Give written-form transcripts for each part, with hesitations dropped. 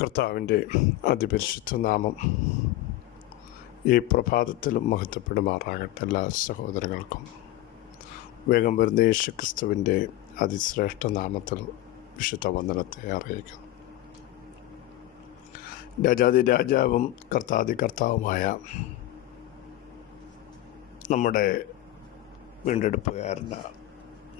കർത്താവിൻ്റെ അതിപരിശുദ്ധ നാമം ഈ പ്രഭാതത്തിലും മഹത്വപ്പെടുമാറാകട്ടെ. എല്ലാ സഹോദരങ്ങൾക്കും വേഗം വരുന്ന യേശു ക്രിസ്തുവിൻ്റെ അതിശ്രേഷ്ഠ നാമത്തിൽ വിശുദ്ധ വന്ദനത്തെ അറിയിക്കുന്നു. രാജാതി രാജാവും കർത്താതി കർത്താവുമായ നമ്മുടെ വീണ്ടെടുപ്പുകാരന്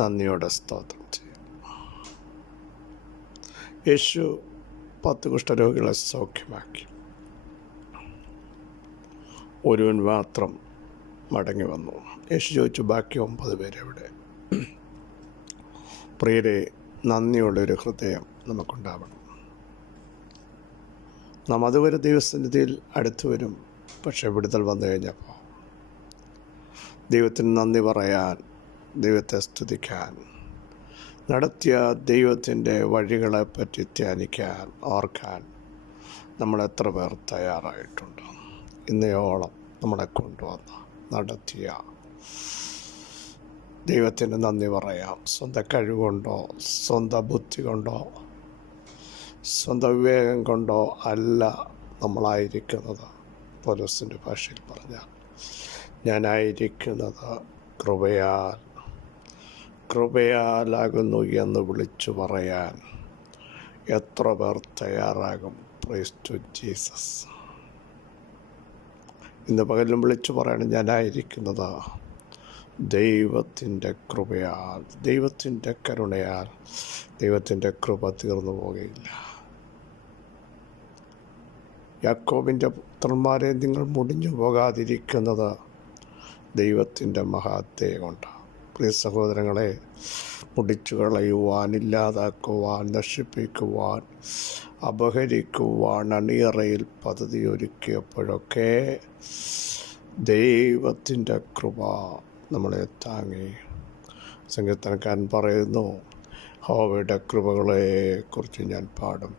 നന്ദിയോടെ സ്തോത്രം ചെയ്യാം. യേശു 10 കുഷ്ഠരോഗികളെ സൗഖ്യമാക്കി. ഒരുവൻ മാത്രം മടങ്ങി വന്നു. യേശു ചോദിച്ചു, ബാക്കി 9 പേരെവിടെ? പ്രിയരെ, നന്ദിയുള്ളൊരു ഹൃദയം നമുക്കുണ്ടാവണം. നാം അതുവരെ ദൈവസന്നിധിയിൽ അടുത്തു വരും. പക്ഷെ വിടുതൽ വന്നു കഴിഞ്ഞപ്പോൾ ദൈവത്തിന് നന്ദി പറയാൻ, ദൈവത്തെ സ്തുതിക്കാൻ, നടത്തിയ ദൈവത്തിൻ്റെ വഴികളെപ്പറ്റി ധ്യാനിക്കാൻ, ഓർക്കാൻ നമ്മൾ എത്ര പേർ തയ്യാറായിട്ടുണ്ട്? ഇന്നയോളം നമ്മളെ കൊണ്ടുവന്ന് നടത്തിയ ദൈവത്തിന് നന്ദി പറയാം. സ്വന്തം കഴിവുകൊണ്ടോ, സ്വന്തം ബുദ്ധി കൊണ്ടോ, സ്വന്തം വിവേകം കൊണ്ടോ അല്ല നമ്മളായിരിക്കുന്നത്. പൗലോസിൻ്റെ ഭാഷയിൽ പറഞ്ഞാൽ, ഞാനായിരിക്കുന്നത് കൃപയാലാകുന്നു എന്ന് വിളിച്ചു പറയാൻ എത്ര പേർ തയ്യാറാകും? Praise to Jesus. ഇന്ന് പകലും വിളിച്ചു പറയണം, ഞാനായിരിക്കുന്നത് ദൈവത്തിൻ്റെ കൃപയാൽ, ദൈവത്തിൻ്റെ കരുണയാൽ. ദൈവത്തിൻ്റെ കൃപ തീർന്നു പോകുകയില്ല. യാക്കോബിൻ്റെ പുത്രന്മാരെ നിങ്ങൾ മുടിഞ്ഞു പോകാതിരിക്കുന്നത് ദൈവത്തിൻ്റെ മഹാദയ കൊണ്ടാണ്. പ്രിയ സഹോദരങ്ങളെ, മുടിച്ചു കളയുവാൻ, ഇല്ലാതാക്കുവാൻ, നശിപ്പിക്കുവാൻ, അപഹരിക്കുവാൻ അണിയറയിൽ പദ്ധതി ഒരുക്കിയപ്പോഴൊക്കെ ദൈവത്തിൻ്റെ കൃപ നമ്മളെ താങ്ങി. സങ്കീർത്തനക്കാരൻ പറയുന്നു, യഹോവയുടെ കൃപകളെക്കുറിച്ച് ഞാൻ പാടും.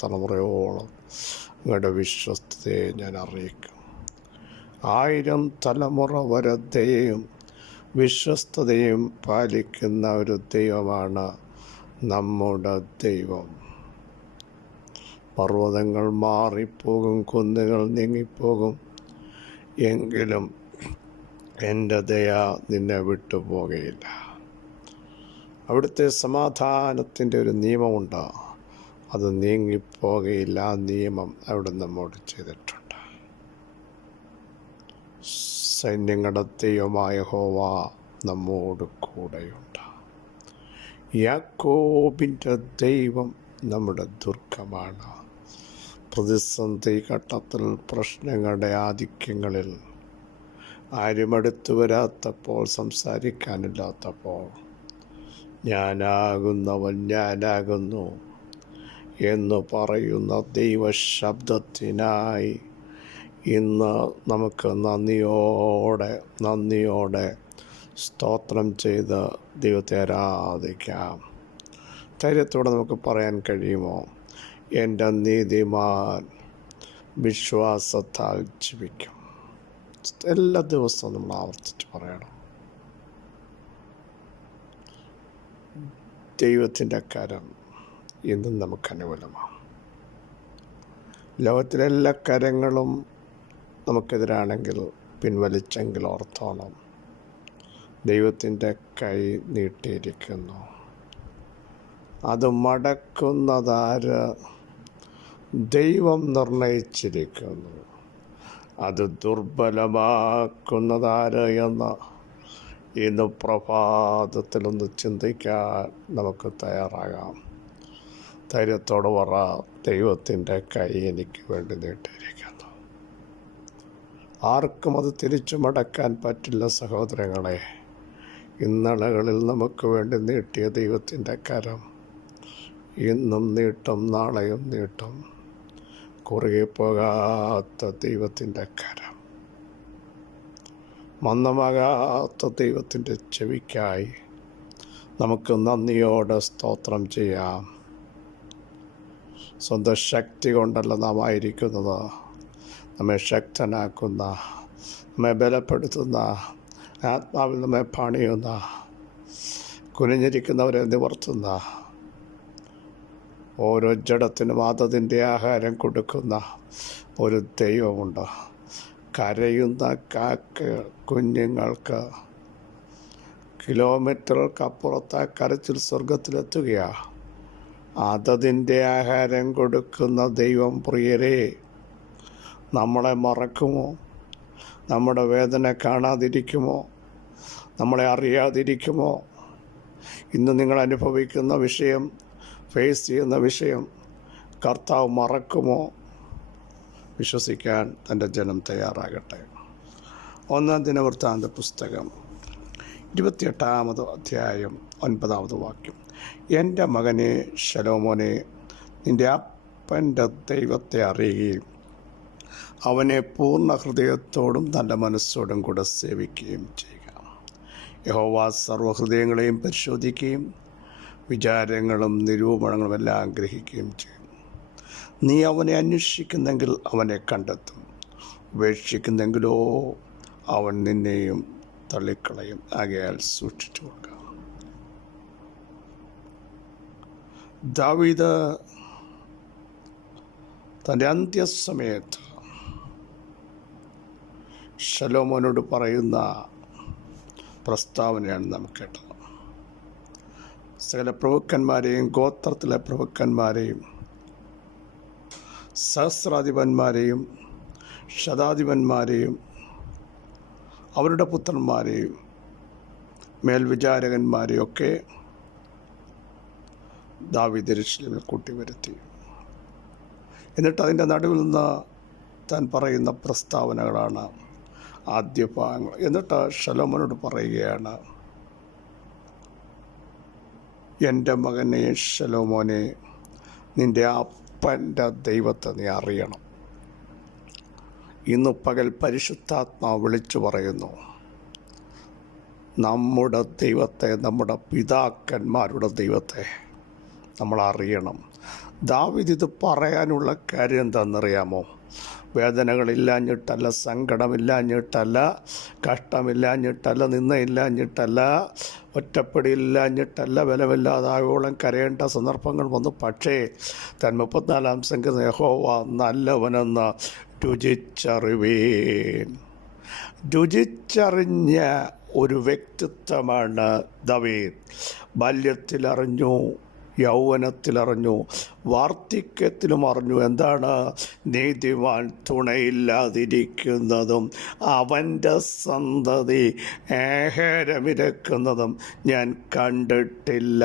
തലമുറയോളം അങ്ങയുടെ വിശ്വസ്തതയെ ഞാൻ അറിയിക്കും. 1000 തലമുറ വരെ ദയയും വിശ്വസ്തതയും പാലിക്കുന്ന ഒരു ദൈവമാണ് നമ്മുടെ ദൈവം. പർവ്വതങ്ങൾ മാറിപ്പോകും, കുന്നുകൾ നീങ്ങിപ്പോകും, എങ്കിലും എൻ്റെ ദയ നിന്നെ വിട്ടുപോകുകയില്ല. അവിടുത്തെ സമാധാനത്തിൻ്റെ ഒരു നിയമമുണ്ട്, അത് നീങ്ങിപ്പോകുകയില്ല. ആ നിയമം അവിടെ നമ്മോട് ചെയ്തിട്ടുണ്ട്. സൈന്യങ്ങളുടെ ദൈവമായ യഹോവ നമ്മോട് കൂടെയുണ്ട്. യാക്കോബിൻ്റെ ദൈവം നമ്മുടെ ദുർഗമാണ്. പ്രതിസന്ധി ഘട്ടത്തിൽ, പ്രശ്നങ്ങളുടെ ആധിക്യങ്ങളിൽ, ആരും അടുത്തു വരാത്തപ്പോൾ, സംസാരിക്കാനില്ലാത്തപ്പോൾ, ഞാനാകുന്നു എന്ന് പറയുന്ന ദൈവശബ്ദത്തിനായി ഇന്ന് നമുക്ക് നന്ദിയോടെ സ്തോത്രം ചെയ്ത് ദൈവത്തെ ആരാധിക്കാം. ധൈര്യത്തോടെ നമുക്ക് പറയാൻ കഴിയുമോ? എൻ്റെ നീതിമാൻ വിശ്വാസത്താൽ ജീവിക്കും. എല്ലാ ദിവസവും നമ്മൾ ആവർത്തിച്ച് പറയണം. ദൈവത്തിൻ്റെ കരം ഇന്നും നമുക്ക് അനുകൂലമാണ്. ലോകത്തിലെ എല്ലാ കരങ്ങളും നമുക്കെതിരാണെങ്കിൽ പിൻവലിച്ചെങ്കിൽ ഓർത്തോണം, ദൈവത്തിൻ്റെ കൈ നീട്ടിയിരിക്കുന്നു. അത് മടക്കുന്നതാര്? ദൈവം നിർണയിച്ചിരിക്കുന്നു. അത് ദുർബലമാക്കുന്നതാര് എന്ന് ഇന്ന് പ്രഭാതത്തിലൊന്ന് ചിന്തിക്കാൻ നമുക്ക് തയ്യാറാകാം. ധൈര്യത്തോടെ പറ, ദൈവത്തിൻ്റെ കൈ എനിക്ക് വേണ്ടി നീട്ടിയിരിക്കുന്നു. ആർക്കും അത് തിരിച്ചു മടക്കാൻ പറ്റില്ല. സഹോദരങ്ങളെ, ഇന്നലകളിൽ നമുക്ക് വേണ്ടി നീട്ടിയ ദൈവത്തിൻ്റെ കരം ഇന്നും നീട്ടും, നാളെയും നീട്ടും. കുറുകെ പോകാത്ത ദൈവത്തിൻ്റെ കരം, മന്ദമാകാത്ത ദൈവത്തിൻ്റെ ചെവിക്കായി നമുക്ക് നന്ദിയോടെ സ്തോത്രം ചെയ്യാം. സ്വന്തം ശക്തി കൊണ്ടല്ല നാം ആയിരിക്കുന്നത്. നമ്മെ ശക്തനാക്കുന്ന, നമ്മെ ബലപ്പെടുത്തുന്ന, ആത്മാവിൽ നമ്മെ പണിയുന്ന, കുനിഞ്ഞിരിക്കുന്നവരെ നിവർത്തുന്ന ഓരോ ജഡത്തിനും അതതിൻ്റെ ആഹാരം കൊടുക്കുന്ന ഒരു ദൈവമുണ്ട്. കരയുന്ന കുഞ്ഞുങ്ങൾക്ക് കിലോമീറ്ററുകൾക്കപ്പുറത്ത് കരച്ചിൽ സ്വർഗത്തിലെത്തുകയാണ്. അതതിൻ്റെ ആഹാരം കൊടുക്കുന്ന ദൈവം. പ്രിയരെ, നമ്മളെ മറക്കുമോ? നമ്മുടെ വേദന കാണാതിരിക്കുമോ? നമ്മളെ അറിയാതിരിക്കുമോ? ഇന്ന് നിങ്ങൾ അനുഭവിക്കുന്ന വിഷയം, ഫേസ് ചെയ്യുന്ന വിഷയം കർത്താവ് മറക്കുമോ? വിശ്വസിക്കാൻ തൻ്റെ ജനം തയ്യാറാകട്ടെ. 1 ദിനവൃത്താന്ത പുസ്തകം 28 അധ്യായം 9 വാക്യം. എൻ്റെ മകനെ ശലോമോനെ, നിൻ്റെ അപ്പൻ്റെ ദൈവത്തെ അറിയുകയും അവനെ പൂർണ്ണ ഹൃദയത്തോടും നല്ല മനസ്സോടും കൂടെ സേവിക്കുകയും ചെയ്യുക. യഹോവ സർവ്വഹൃദയങ്ങളെയും പരിശോധിക്കുകയും വിചാരങ്ങളും നിരൂപണങ്ങളും എല്ലാം ഗ്രഹിക്കുകയും ചെയ്യും. നീ അവനെ അന്വേഷിക്കുന്നെങ്കിൽ അവനെ കണ്ടെത്തും, ഉപേക്ഷിക്കുന്നെങ്കിലോ അവൻ നിന്നെയും തള്ളിക്കളയും. ആകയാൽ സൂക്ഷിച്ചു കൊടുക്കുക. ദാവീദ് തൻ്റെ അന്ത്യസമയത്ത് ശലോമോനോട് പറയുന്ന പ്രസ്താവനയാണ് നാം കേട്ടത്. സകല പ്രഭുക്കന്മാരെയും, ഗോത്രത്തിലെ പ്രഭുക്കന്മാരെയും, സഹസ്രാധിപന്മാരെയും, ശതാധിപന്മാരെയും, അവരുടെ പുത്രന്മാരെയും, മേൽവിചാരകന്മാരെയൊക്കെ ദാവീദ് യെരൂശലേമിൽ കൂട്ടിവരുത്തി. എന്നിട്ട് അതിൻ്റെ നടുവിൽ നിന്ന് താൻ പറയുന്ന പ്രസ്താവനകളാണ് ആദ്യ ഭാഗങ്ങൾ. എന്നിട്ട് ശലോമോനോട് പറയുകയാണ്, എൻ്റെ മകനെ ശലോമോനെ, നിൻ്റെ അപ്പൻ്റെ ദൈവത്തെ നീ അറിയണം. ഇന്ന് പകൽ പരിശുദ്ധാത്മാവ് വിളിച്ചു പറയുന്നു, നമ്മുടെ ദൈവത്തെ, നമ്മുടെ പിതാക്കന്മാരുടെ ദൈവത്തെ നമ്മൾ അറിയണം. ദാവീദ് ഇത് പറയാനുള്ള കാര്യം എന്താണെന്നറിയാമോ? വേദനകളില്ലാഞ്ഞിട്ടല്ല, സങ്കടമില്ലാഞ്ഞിട്ടല്ല, കഷ്ടമില്ലാഞ്ഞിട്ടല്ല, നിന്നയില്ലാഞ്ഞിട്ടല്ല, ഒറ്റപ്പെടിയില്ലാഞ്ഞിട്ടല്ല, ബലമില്ലാതായോളം കരയേണ്ട സന്ദർഭങ്ങൾ വന്നു. പക്ഷേ താൻ 34-ാം സങ്കീർത്തനം യഹോവ നല്ലവനെന്ന് രുചിച്ചറിവീൻ. രുചിച്ചറിഞ്ഞ ഒരു വ്യക്തിത്വമാണ് ദാവീദ്. ബാല്യത്തിലറിഞ്ഞു, യൗവനത്തിലറിഞ്ഞു, വാർദ്ധക്യത്തിലും അറിഞ്ഞു. എന്താണ്? നീതിമാൻ തുണയില്ലാതിരിക്കുന്നതും അവൻ്റെ സന്തതി ആഹാരമിരക്കുന്നതും ഞാൻ കണ്ടിട്ടില്ല.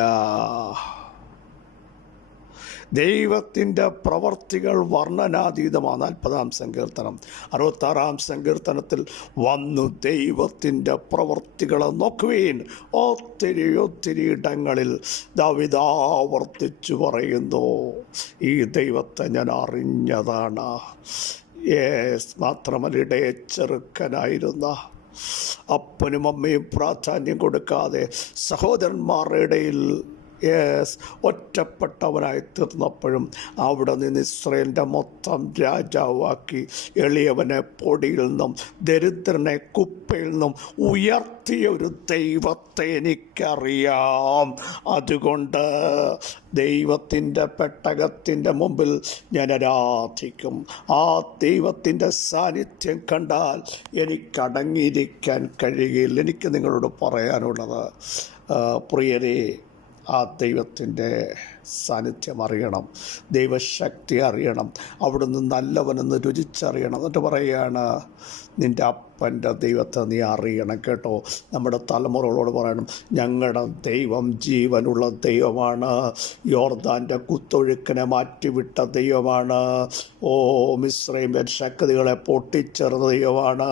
ദൈവത്തിൻ്റെ പ്രവർത്തികൾ വർണ്ണനാതീതമാണ്. 40-ാം സങ്കീർത്തനം, 66-ാം സങ്കീർത്തനത്തിൽ വന്നു ദൈവത്തിൻ്റെ പ്രവർത്തികളെ നോക്കുവീൻ. ഒത്തിരി ഇടങ്ങളിൽ ദാവീദ് ആവർത്തിച്ചു പറയുന്നു, ഈ ദൈവത്തെ ഞാൻ അറിഞ്ഞതാണ്. മാത്രമല്ല, ഇടയ ചെറുക്കനായിരുന്ന, അപ്പനും അമ്മയും പ്രാധാന്യം കൊടുക്കാതെ സഹോദരന്മാരുടെ ഇടയിൽ ഒറ്റപ്പെട്ടവനായി തീർന്നപ്പോഴും അവിടെ നിന്ന് ഇസ്രായേലിൻ്റെ മൊത്തം രാജാവാക്കി എളിയവനെ പൊടിയിൽ നിന്നും ദരിദ്രനെ കുപ്പയിൽ നിന്നും ഉയർത്തിയ ഒരു ദൈവത്തെ എനിക്കറിയാം. അതുകൊണ്ട് ദൈവത്തിൻ്റെ പെട്ടകത്തിൻ്റെ മുമ്പിൽ ഞാൻ ആരാധിക്കും. ആ ദൈവത്തിൻ്റെ സാന്നിധ്യം കണ്ടാൽ എനിക്കടങ്ങിയിരിക്കാൻ കഴിയുകയില്ല. എനിക്ക് നിങ്ങളോട് പറയാനുള്ളത്, പ്രിയരെ, ആ ദൈവത്തിൻ്റെ സാന്നിധ്യം അറിയണം, ദൈവശക്തി അറിയണം, അവിടുന്ന് നല്ലവനെന്ന് രുചിച്ചറിയണം. എന്നിട്ട് പറയുകയാണ്, നിൻ്റെ അപ്പൻ്റെ ദൈവത്തെ നീ അറിയണം. കേട്ടോ, നമ്മുടെ തലമുറകളോട് പറയണം, ഞങ്ങളുടെ ദൈവം ജീവനുള്ള ദൈവമാണ്, യോർദാൻ്റെ കുത്തൊഴുക്കിനെ മാറ്റിവിട്ട ദൈവമാണ്, മിസ്രൈമിലെ ശക്തികളെ പൊട്ടിച്ചെറിഞ്ഞ ദൈവമാണ്,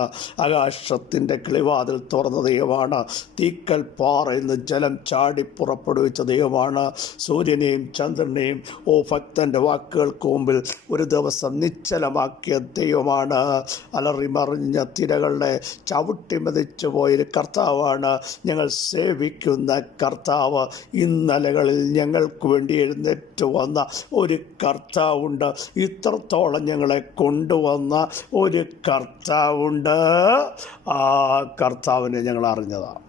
ആകാശത്തിൻ്റെ കിളിവാതിൽ തുറന്ന ദൈവമാണ്, തീക്കൽ പാറയിൽ നിന്ന് ജലം ചാടി പുറപ്പെടുവിച്ച ദൈവമാണ്, സൂര്യനെയും ചന്ദ്രനെയും ഭക്തൻ്റെ വാക്കുകൾക്ക് മുമ്പിൽ ഒരു ദിവസം നിശ്ചലമാക്കിയ ദൈവമാണ്, അലറിമറിഞ്ഞ തിരകളുടെ ചവിട്ടി മെതിച്ചു പോയൊരു കർത്താവാണ് ഞങ്ങൾ സേവിക്കുന്ന കർത്താവ്. ഇന്നലകളിൽ ഞങ്ങൾക്ക് വേണ്ടി എഴുന്നേറ്റ് വന്ന ഒരു കർത്താവുണ്ട്, ഇത്രത്തോളം ഞങ്ങളെ കൊണ്ടുവന്ന ഒരു കർത്താവുണ്ട്. ആ കർത്താവിനെ ഞങ്ങൾ അറിഞ്ഞതാണ്.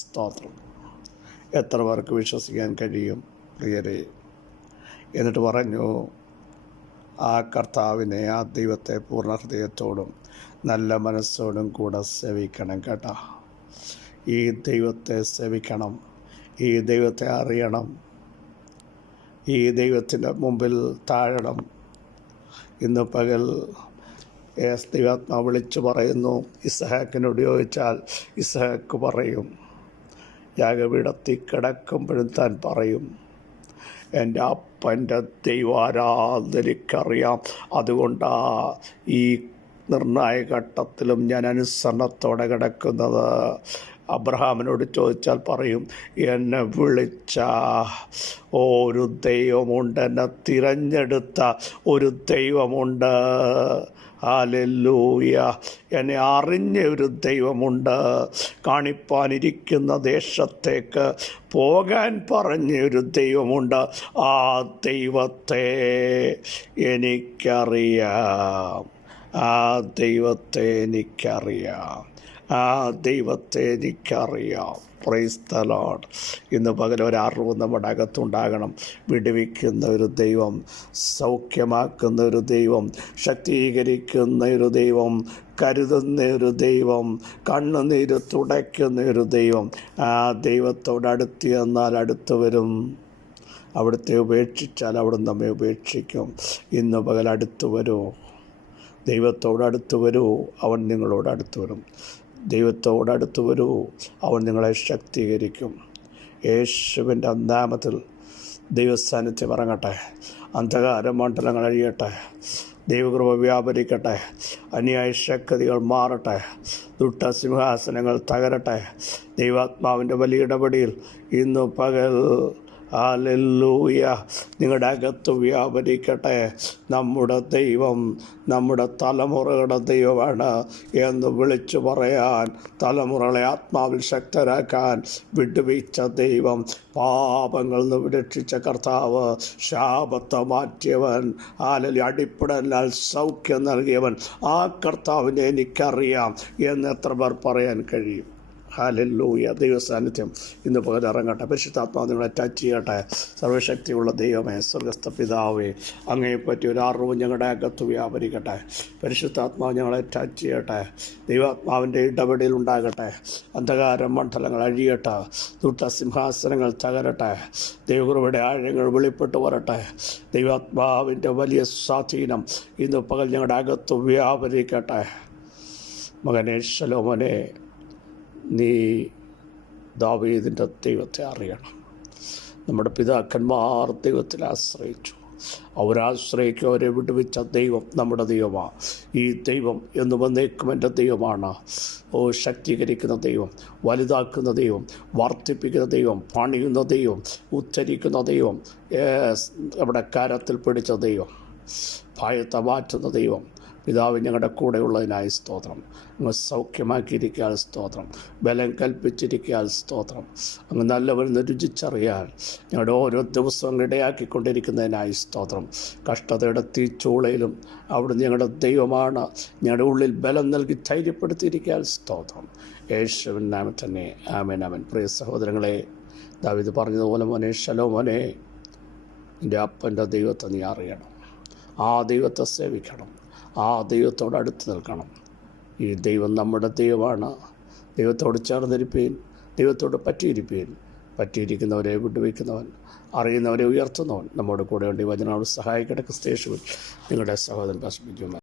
സ്തോത്രം. എത്ര പേർക്ക് വിശ്വസിക്കാൻ കഴിയും? പ്രിയരെ, എന്നിട്ട് പറഞ്ഞു, ആ കർത്താവിനെ, ആ ദൈവത്തെ പൂർണ്ണ ഹൃദയത്തോടും നല്ല മനസ്സോടും കൂടെ സേവിക്കണം കേട്ടോ. ഈ ദൈവത്തെ സേവിക്കണം, ഈ ദൈവത്തെ അറിയണം, ഈ ദൈവത്തിൻ്റെ മുമ്പിൽ താഴണം. ഇന്ന് പകൽ ദൈവാത്മാവ് വിളിച്ചു പറയുന്നു. ഇസ്ഹാക്കിനോട് ചോദിച്ചാൽ ഇസ്ഹാക്ക് പറയും, യാഗപീഠത്തിൽ കിടക്കുമ്പോഴും താൻ പറയും, എൻ്റെ അപ്പൻ്റെ ദൈവാരാധനയ്ക്കറിയാം, അതുകൊണ്ടാ ഈ നിർണായക ഘട്ടത്തിലും ഞാൻ അനുസരണത്തോടെ കിടക്കുന്നത്. അബ്രഹാമിനോട് ചോദിച്ചാൽ പറയും, എന്നെ വിളിച്ച ഒരു ദൈവമുണ്ട്, എന്നെ തിരഞ്ഞെടുത്ത ഒരു ദൈവമുണ്ട്. ഹല്ലേലൂയ. എന്നെ അറിഞ്ഞ ഒരു ദൈവമുണ്ട്. കാണിപ്പാനിരിക്കുന്ന ദേശത്തേക്ക് പോകാൻ പറഞ്ഞ ഒരു ദൈവമുണ്ട്. ആ ദൈവത്തെ എനിക്കറിയാം, ആ ദൈവത്തെ എനിക്കറിയാം, ആ ദൈവത്തെ എനിക്കറിയാം. Praise the Lord. ഇന്ന് പകൽ ഒരറിവ് നമ്മുടെ അകത്തുണ്ടാകണം. വിടുവിക്കുന്ന ഒരു ദൈവം, സൗഖ്യമാക്കുന്ന ഒരു ദൈവം, ശക്തീകരിക്കുന്ന ഒരു ദൈവം, കരുതുന്ന ഒരു ദൈവം, കണ്ണുനീര് തുടയ്ക്കുന്ന ഒരു ദൈവം. ആ ദൈവത്തോട് അടുത്ത് ചെന്നാൽ അടുത്ത് വരും. അവിടുത്തെ ഉപേക്ഷിച്ചാൽ അവിടുന്ന് നമ്മെ ഉപേക്ഷിക്കും. ഇന്ന് പകൽ അടുത്ത് വരൂ, ദൈവത്തോട് അടുത്ത് വരൂ, അവൻ നിങ്ങളോട് അടുത്ത് വരും. ദൈവത്തോടടുത്ത് വരൂ, അവൻ നിങ്ങളെ ശക്തീകരിക്കും. യേശുവിൻ്റെ നാമത്തിൽ ദൈവസാന്നിധ്യം ഇറങ്ങട്ടെ. അന്ധകാര മണ്ഡലങ്ങൾ അഴിയട്ടെ. ദൈവകൃപ വ്യാപരിക്കട്ടെ. അന്യായ ശക്തികൾ മാറട്ടെ. ദുഷ്ടസിംഹാസനങ്ങൾ തകരട്ടെ. ദൈവാത്മാവിൻ്റെ വലിയ ഇടപെടിയിൽ ഇന്ന് പകൽ ഹല്ലേലൂയ നിങ്ങളുടെ അകത്ത് വ്യാപരിക്കട്ടെ. നമ്മുടെ ദൈവം നമ്മുടെ തലമുറകളുടെ ദൈവമാണ് എന്ന് വിളിച്ചു പറയാൻ, തലമുറകളെ ആത്മാവിൽ ശക്തരാക്കാൻ വിടുവിച്ച ദൈവം, പാപങ്ങളിൽ നിന്ന് രക്ഷിച്ച കർത്താവ്, ശാപത്തെ മാറ്റിയവൻ, അടിപ്പിടലാൽ സൗഖ്യം നൽകിയവൻ, ആ കർത്താവിനെ എനിക്കറിയാം എന്ന് എത്ര പേർ പറയാൻ കഴിയും? ഹല്ലേലൂയ. ദൈവസാന്നിധ്യം ഇന്ന് പകൽ ഇറങ്ങട്ടെ. പരിശുദ്ധാത്മാവ് നിങ്ങളെ ടച്ച് ചെയ്യട്ടെ. സർവശക്തിയുള്ള ദൈവമേ, സ്വർഗസ്ഥ പിതാവേ, അങ്ങയെപ്പറ്റി ഒരു അറിവ് ഞങ്ങളുടെ അകത്ത് വ്യാപരിക്കട്ടെ. പരിശുദ്ധാത്മാവ് ഞങ്ങളെ ടച്ച് ചെയ്യട്ടെ. ദൈവാത്മാവിൻ്റെ ഇടപെടൽ ഉണ്ടാകട്ടെ. അന്ധകാര മണ്ഡലങ്ങൾ അഴിയട്ടെ. ദുഷ്ടസിംഹാസനങ്ങൾ തകരട്ടെ. ദൈവകൃപയുടെ ആഴങ്ങൾ വെളിപ്പെട്ട് വരട്ടെ. ദൈവാത്മാവിൻ്റെ വലിയ സ്വാധീനം ഇന്ന് പകൽ ഞങ്ങളുടെ അകത്ത് വ്യാപരിക്കട്ടെ. മകനെ ശലോമോനെ, നീ ദാവീദിൻ്റെ ദൈവത്തെ അറിയണം. നമ്മുടെ പിതാക്കന്മാർ ദൈവത്തിൽ ആശ്രയിച്ചു. അവരാശ്രയിക്കും, അവരെ വിടുവിച്ച ദൈവം നമ്മുടെ ദൈവമാണ്. ഈ ദൈവം എന്ന് വന്നേക്കും എൻ്റെ ദൈവമാണ്. ശക്തീകരിക്കുന്ന ദൈവം, വലുതാക്കുന്ന ദൈവം, വർദ്ധിപ്പിക്കുന്ന ദൈവം, പണിയുന്ന ദൈവം, ഉദ്ധരിക്കുന്ന ദൈവം, നമ്മുടെ കരത്തിൽ പിടിച്ച ദൈവം, ഭയത്തെ മാറ്റുന്ന ദൈവം. പിതാവ് ഞങ്ങളുടെ കൂടെയുള്ളതിനായി സ്തോത്രം. അങ്ങ് സൗഖ്യമാക്കിയിരിക്കാൻ സ്തോത്രം. ബലം കൽപ്പിച്ചിരിക്കാൻ സ്തോത്രം. അങ്ങ് നല്ലവരെന്ന് രുചിച്ചറിയാൻ ഞങ്ങളുടെ ഓരോ ദിവസവും ഇടയാക്കിക്കൊണ്ടിരിക്കുന്നതിനായി സ്തോത്രം. കഷ്ടതയുടെ തീച്ചൂളയിലും അവിടുന്ന് ഞങ്ങളുടെ ദൈവമാണ്. ഞങ്ങളുടെ ഉള്ളിൽ ബലം നൽകി ധൈര്യപ്പെടുത്തിയിരിക്കാൻ സ്തോത്രം. യേശുവിൻ നാമത്തിൽ തന്നെ ആമേൻ, ആമേൻ. പ്രിയ സഹോദരങ്ങളെ, ദാവീദ് പറഞ്ഞതുപോലെ, മോനെ ശലോമോനെ, നിൻ്റെ അപ്പൻ്റെ ദൈവത്തെ നീ അറിയണം. ആ ദൈവത്തെ സേവിക്കണം. ആ ദൈവത്തോട് അടുത്ത് നിൽക്കണം. ഈ ദൈവം നമ്മുടെ ദൈവമാണ്. ദൈവത്തോട് ചേർന്നിരിപ്പീൻ, ദൈവത്തോട് പറ്റിയിരിപ്പീൻ. പറ്റിയിരിക്കുന്നവരെ വിട്ടുവയ്ക്കുന്നവൻ, അറിയുന്നവരെ ഉയർത്തുന്നവൻ നമ്മോട് കൂടെ ഉണ്ട്. ഈ വചനോട് സഹായിക്കട്ടെ. ക്രിസ്തയേശുവിൽ നിങ്ങളുടെ സഹോദരൻ പാസ്റ്റർ ബിജു.